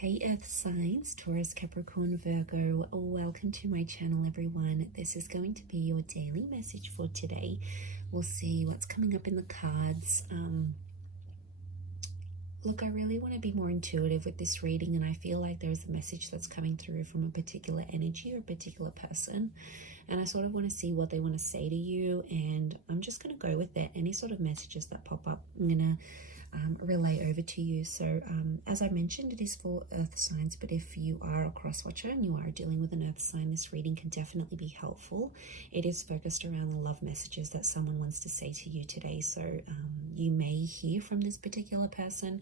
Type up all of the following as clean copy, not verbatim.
Hey Earth signs, Taurus, Capricorn, Virgo, welcome to my channel everyone. This is going to be your daily message for today. We'll see what's coming up in the cards. Look, I really want to be more intuitive with this reading, and I feel like there's a message that's coming through from a particular energy or a particular person, and I sort of want to see what they want to say to you, and I'm just going to go with it. Any sort of messages that pop up, I'm going to relay over to you. So as I mentioned, it is for earth signs, but if you are a cross watcher and you are dealing with an earth sign, this reading can definitely be helpful. It is focused around the love messages that someone wants to say to you today. So you may hear from this particular person,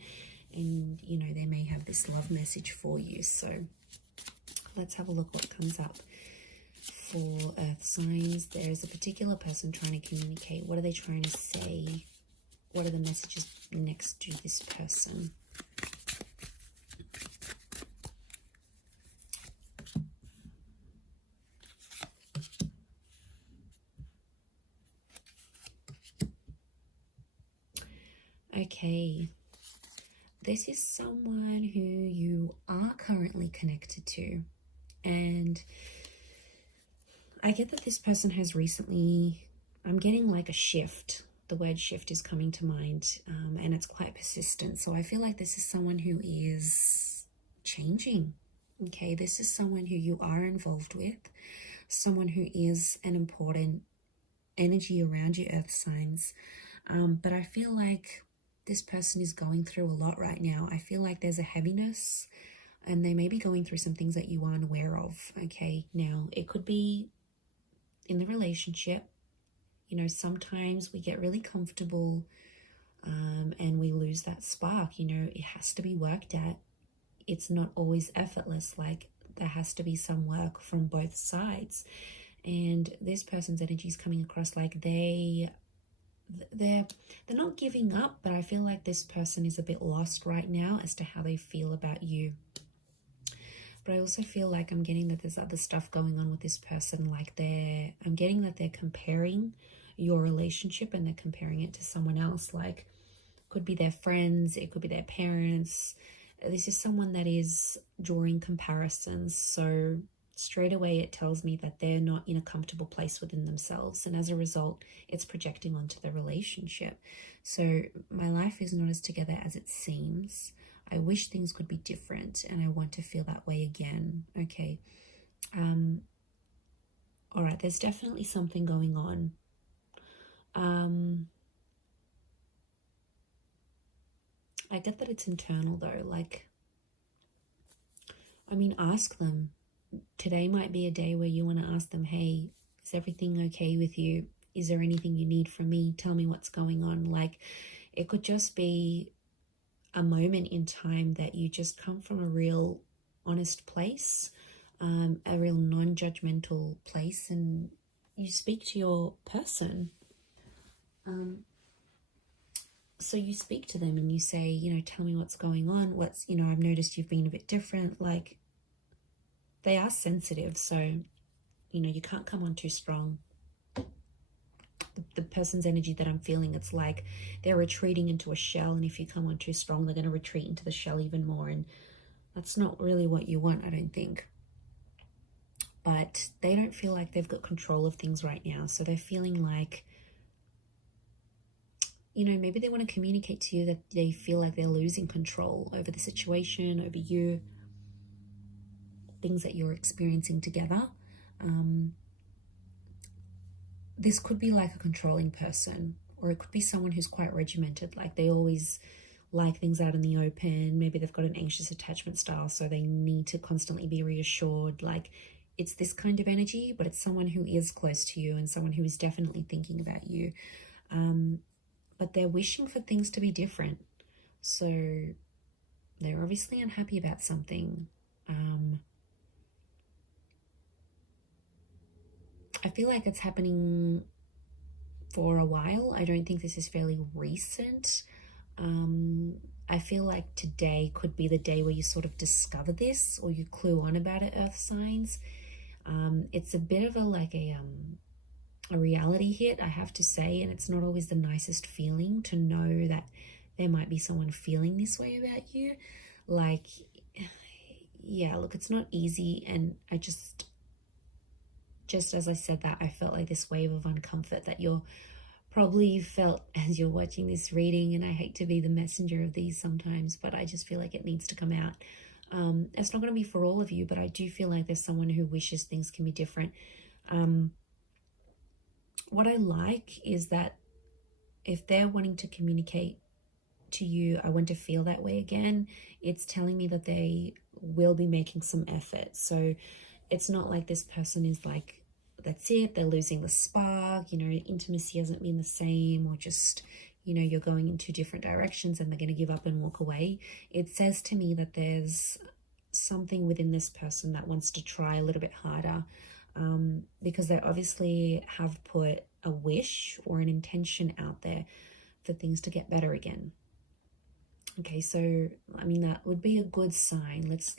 and you know, they may have this love message for you. So let's have a look what comes up for earth signs. There is a particular person trying to communicate. What are they trying to say? What are the messages next to this person? Okay, this is someone who you are currently connected to, and I get that this person has recently, I'm getting like a shift. The word shift is coming to mind, and it's quite persistent. So I feel like this is someone who is changing. Okay, this is someone who you are involved with, someone who is an important energy around you, earth signs. But I feel like this person is going through a lot right now. I feel like there's a heaviness, and they may be going through some things that you aren't aware of. Okay, now it could be in the relationship. You know, sometimes we get really comfortable and we lose that spark. You know, it has to be worked at. It's not always effortless. Like, there has to be some work from both sides. And this person's energy is coming across like they're not giving up, but I feel like this person is a bit lost right now as to how they feel about you. But I also feel like I'm getting that there's other stuff going on with this person. Like I'm getting that they're comparing your relationship, and they're comparing it to someone else. Like, could be their friends, it could be their parents. This is someone that is drawing comparisons. So straight away it tells me that they're not in a comfortable place within themselves, and as a result it's projecting onto the relationship. So my life is not as together as it seems. I wish things could be different, and I want to feel that way again. Okay. All right, there's definitely something going on. I get that it's internal though. Like, I mean, ask them. Today might be a day where you want to ask them, hey, is everything okay with you? Is there anything you need from me? Tell me what's going on. Like, it could just be a moment in time that you just come from a real honest place, a real non-judgmental place, and you speak to your person. So you speak to them and you say, you know, tell me what's going on. You know, I've noticed you've been a bit different. Like, they are sensitive, so, you know, you can't come on too strong. The person's energy that I'm feeling, it's like they're retreating into a shell, and if you come on too strong, they're going to retreat into the shell even more, and that's not really what you want, I don't think. But they don't feel like they've got control of things right now, so they're feeling like, you know, maybe they want to communicate to you that they feel like they're losing control over the situation, over you, things that you're experiencing together. This could be like a controlling person, or it could be someone who's quite regimented. Like, they always like things out in the open. Maybe they've got an anxious attachment style, so they need to constantly be reassured. Like, it's this kind of energy, but it's someone who is close to you and someone who is definitely thinking about you. But they're wishing for things to be different. So they're obviously unhappy about something. I feel like it's happening for a while. I don't think this is fairly recent. I feel like today could be the day where you sort of discover this, or you clue on about it, earth signs. It's a bit of a reality hit, I have to say, and it's not always the nicest feeling to know that there might be someone feeling this way about you. Like, yeah, look, it's not easy. And I just as I said that, I felt like this wave of uncomfort that you're probably felt as you're watching this reading. And I hate to be the messenger of these sometimes, but I just feel like it needs to come out. It's not going to be for all of you, but I do feel like there's someone who wishes things can be different. What I like is that if they're wanting to communicate to you, I want to feel that way again, it's telling me that they will be making some effort. So it's not like this person is like, that's it, they're losing the spark, you know, intimacy hasn't been the same, or just, you know, you're going in two different directions and they're going to give up and walk away. It says to me that there's something within this person that wants to try a little bit harder, because they obviously have put a wish or an intention out there for things to get better again. Okay, so I mean, that would be a good sign. Let's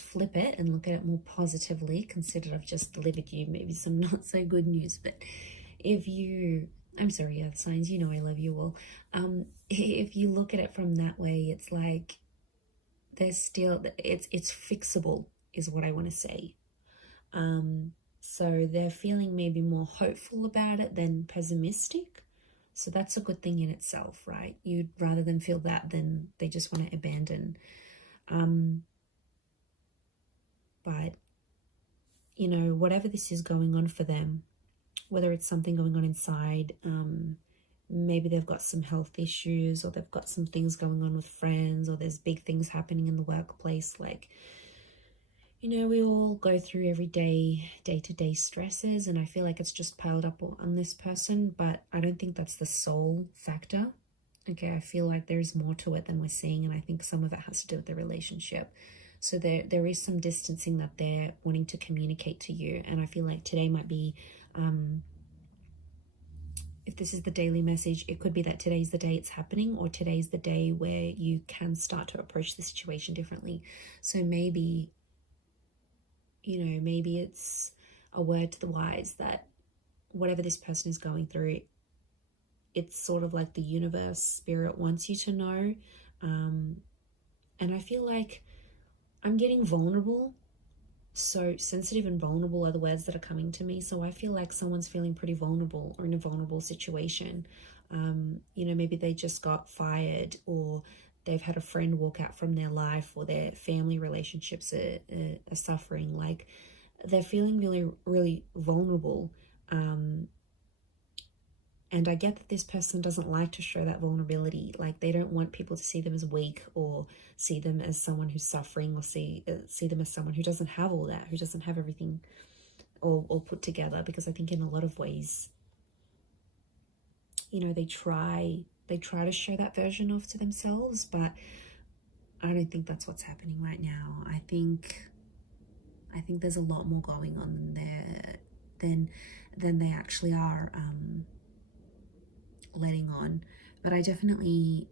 flip it and look at it more positively. Consider I've just delivered you maybe some not so good news, but if you, I'm sorry, earth signs, you know I love you all. If you look at it from that way, it's like there's still, it's fixable is what I want to say. So they're feeling maybe more hopeful about it than pessimistic. So that's a good thing in itself, right? You'd rather than feel that than they just want to abandon. But, you know, whatever this is going on for them, whether it's something going on inside, maybe they've got some health issues, or they've got some things going on with friends, or there's big things happening in the workplace. Like, you know, we all go through every day-to-day stresses, and I feel like it's just piled up on this person, but I don't think that's the sole factor. Okay, I feel like there's more to it than we're seeing, and I think some of it has to do with the relationship. So there is some distancing that they're wanting to communicate to you, and I feel like today might be, if this is the daily message, it could be that today's the day it's happening, or today's the day where you can start to approach the situation differently. So maybe, you know, maybe it's a word to the wise that whatever this person is going through, it's sort of like the universe, spirit wants you to know. And I feel like I'm getting vulnerable. So sensitive and vulnerable are the words that are coming to me. So I feel like someone's feeling pretty vulnerable or in a vulnerable situation. You know, maybe they just got fired, or they've had a friend walk out from their life, or their family relationships are suffering. Like, they're feeling really, really vulnerable. And I get that this person doesn't like to show that vulnerability. Like, they don't want people to see them as weak, or see them as someone who's suffering, or see them as someone who doesn't have all that, who doesn't have everything all put together. Because I think in a lot of ways, you know, they try to show that version of to themselves, but I don't think that's what's happening right now. I think there's a lot more going on than they actually are letting on. But I definitely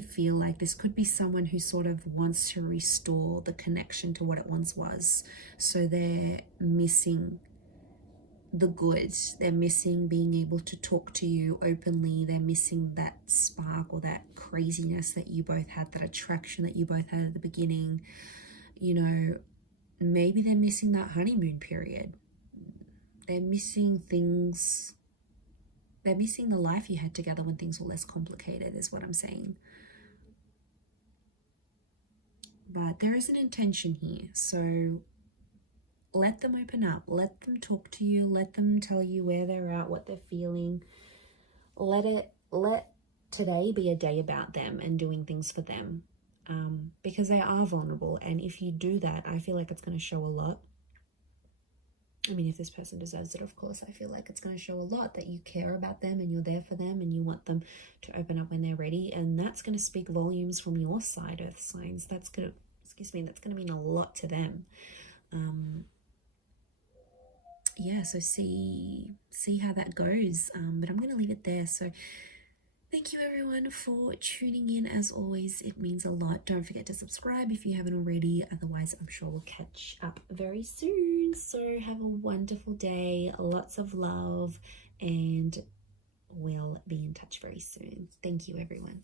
feel like this could be someone who sort of wants to restore the connection to what it once was. So they're missing the good. They're missing being able to talk to you openly. They're missing that spark or that craziness that you both had, that attraction that you both had at the beginning. You know, maybe they're missing that honeymoon period. They're missing things. They're missing the life you had together when things were less complicated, is what I'm saying. But there is an intention here. So let them open up. Let them talk to you. Let them tell you where they're at, what they're feeling. Let today be a day about them and doing things for them. Because they are vulnerable. And if you do that, I feel like it's going to show a lot. I mean, if this person deserves it, of course, I feel like it's going to show a lot that you care about them and you're there for them and you want them to open up when they're ready. And that's going to speak volumes from your side, earth signs. That's going to mean a lot to them. Yeah, so see how that goes. But I'm going to leave it there. So thank you everyone for tuning in. As always, it means a lot. Don't forget to subscribe if you haven't already. Otherwise, I'm sure we'll catch up very soon. So have a wonderful day, lots of love, and we'll be in touch very soon. Thank you everyone.